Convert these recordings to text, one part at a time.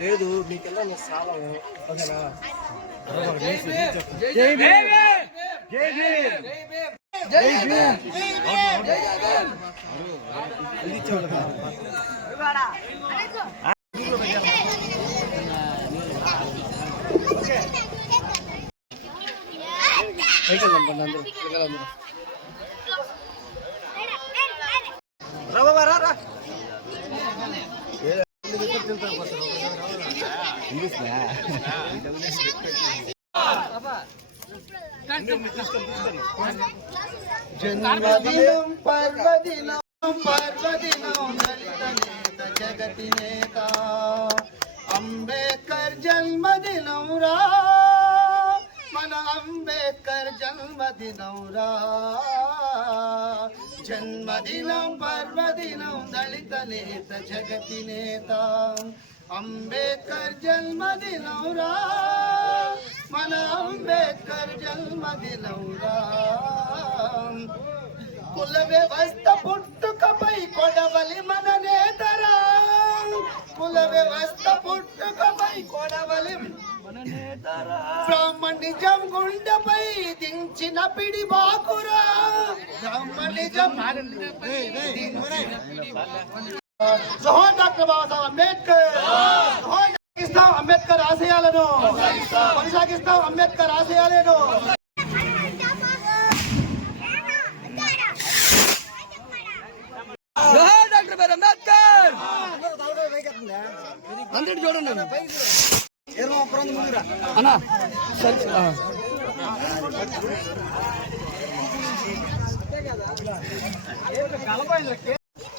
లేదు మీకెల్లా నేను సాలం ఓకేనా జై భీమ్ జై భీమ్ జై భీమ్ బయట పండి అందరూ జన్మదినం పర్వదినం పర్వదినం దళిత నేత జగతి నేత అంబేద్కర్ జన్మదినం రా మన అంబేద్కర్ జన్మదినం రా జన్మదినం పర్వదినం దళిత నేత జగతి నేత అంబేద్కర్ జన్మదినం రా మన అంబేద్కర్ జన్మదినం రా కుల వ్యవస్థ పుట్టుకపై కొడవలి మన నేతరా కుల వ్యవస్థ పుట్టుకపై కొడవలి బ్రాహ్మణిజం గుండెపై దించిన పిడి బాకురా బ్రాహ్మణిజం జోహార్ డాక్టర్ బాబాసాహెబ్ అంబేద్కర్ జోహార్ కొనసాగిస్తాం అంబేద్కర్ ఆశయాలను కొనసాగిస్తాం అంబేద్కర్ ఆశయాలను జోహార్ డాక్టర్ బిఆర్ అంబేద్కర్ అందరిని చూడండి అన్నా సరే ఆ.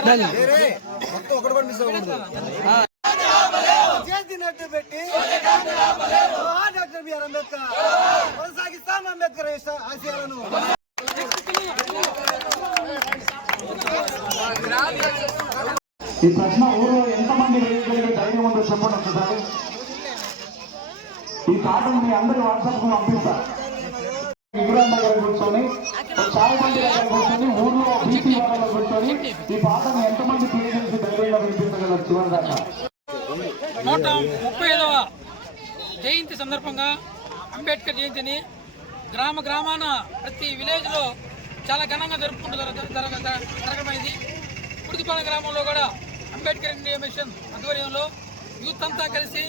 మొత్తం ఒకటి కూడా మిస్ అవ్వకూడదు. చేసినట్టు పెట్టి జోహార్ డాక్టర్ బిఆర్ అంబేద్కర్ కొనసాగిస్తాం అంబేద్కర్ ఆశయాలను. ఈ ప్రశ్న ఊరిలో ఎంతమంది వేయగలిగే ధైర్యం ఉందో చెప్పండి ఒకసారి. ఈ పాటను మీ అందరి వాట్సాప్కు పంపిస్తా విగ్రహం దగ్గర కూర్చొని చాయ్ బండి దగ్గర కూర్చొని ఊర్లో బీపీ వాళ్ళలో కూర్చొని ఈ పాటను ఎంతమంది ప్లే చేసి ధైర్యంగా వినిపించగలరు చివరి దాకా నూట ముప్పై ఐదవ జయంతి సందర్భంగా అంబేద్కర్ జయంతిని గ్రామ గ్రామాన ప్రతి విలేజ్లో చాలా ఘనంగా జరుపుకుంటూ జరగ- జరగమైంది కుడికిపాలెం గ్రామంలో కూడా అంబేద్కర్ ఇండియా మిషన్ ఆధ్వర్యంలో యూత్ అంతా కలిసి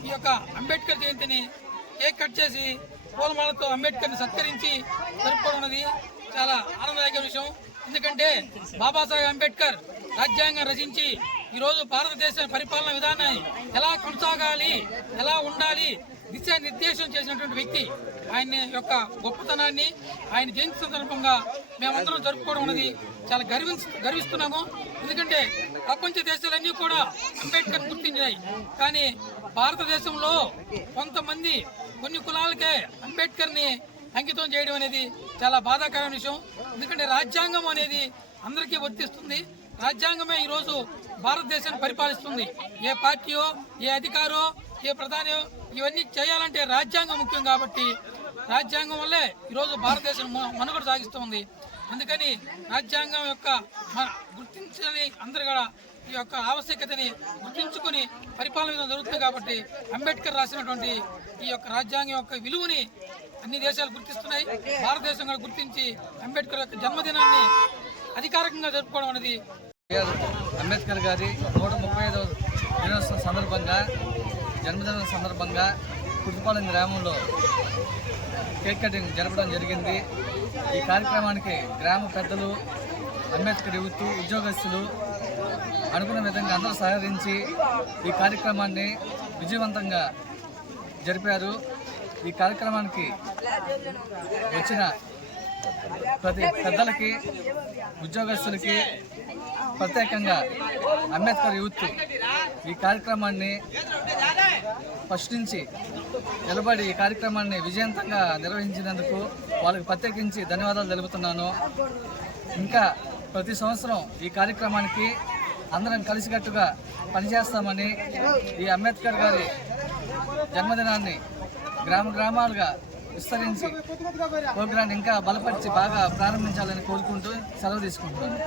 ఈ యొక్క అంబేద్కర్ జయంతిని కేక్ కట్ చేసి పూలమాలతో అంబేద్కర్ని సత్కరించి జరుపుకోవడం అనేది చాలా ఆనందదాయక విషయం. ఎందుకంటే బాబాసాహెబ్ అంబేద్కర్ రాజ్యాంగం రచించి ఈరోజు భారతదేశ పరిపాలన విధానాన్ని ఎలా కొనసాగాలి ఎలా ఉండాలి దిశానిర్దేశం చేసినటువంటి వ్యక్తి. ఆయన యొక్క గొప్పతనాన్ని ఆయన జయంతి సందర్భంగా మేమందరం జరుపుకోవడం అనేది చాలా గర్వి గర్విస్తున్నాము. ఎందుకంటే ప్రపంచ దేశాలన్నీ కూడా అంబేద్కర్ గుర్తించాయి. కానీ భారతదేశంలో కొంతమంది కొన్ని కులాలకే అంబేద్కర్ని అంకితం చేయడం అనేది చాలా బాధాకరమైన విషయం. ఎందుకంటే రాజ్యాంగం అనేది అందరికీ వర్తిస్తుంది. రాజ్యాంగమే ఈరోజు భారతదేశాన్ని పరిపాలిస్తుంది. ఏ పార్టీయో ఏ అధికారో ఏ ప్రధానో ఇవన్నీ చేయాలంటే రాజ్యాంగం ముఖ్యం కాబట్టి రాజ్యాంగం వల్లే ఈరోజు భారతదేశం మనుగడ సాగిస్తుంది. అందుకని రాజ్యాంగం యొక్క గుర్తించని అందరు కూడా ఈ యొక్క ఆవశ్యకతని గుర్తించుకుని పరిపాలన జరుగుతుంది కాబట్టి అంబేద్కర్ రాసినటువంటి ఈ యొక్క రాజ్యాంగం యొక్క విలువని అన్ని దేశాలు గుర్తిస్తున్నాయి. భారతదేశం కూడా గుర్తించి అంబేద్కర్ యొక్క జన్మదినాన్ని అధికారికంగా జరుపుకోవడం అనేది అంబేద్కర్ గారి నూట ముప్పై ఐదవ దినోత్సవం సందర్భంగా జన్మదిన సందర్భంగా కుటుంబాలం గ్రామంలో కేక్ కటింగ్ జరపడం జరిగింది. ఈ కార్యక్రమానికి గ్రామ పెద్దలు అంబేద్కర్ యువత్ ఉద్యోగస్తులు అనుకున్న విధంగా అందరూ సహకరించి ఈ కార్యక్రమాన్ని విజయవంతంగా జరిపారు. ఈ కార్యక్రమానికి వచ్చిన ప్రతి పెద్దలకి ఉద్యోగస్తులకి ప్రత్యేకంగా అంబేద్కర్ యూత్ ఈ కార్యక్రమాన్ని ఫస్ట్ నుంచి నిలబడి ఈ కార్యక్రమాన్ని విజయవంతంగా నిర్వహించినందుకు వాళ్ళకి ప్రత్యేకించి ధన్యవాదాలు తెలుపుతున్నాను. ఇంకా ప్రతి సంవత్సరం ఈ కార్యక్రమానికి అందరం కలిసికట్టుగా పనిచేస్తామని ఈ అంబేద్కర్ గారి జన్మదినాన్ని గ్రామ గ్రామాలుగా విస్తరించి ప్రోగ్రాన్ని ఇంకా బలపరిచి బాగా ప్రారంభించాలని కోరుకుంటూ సెలవు తీసుకుంటున్నాను.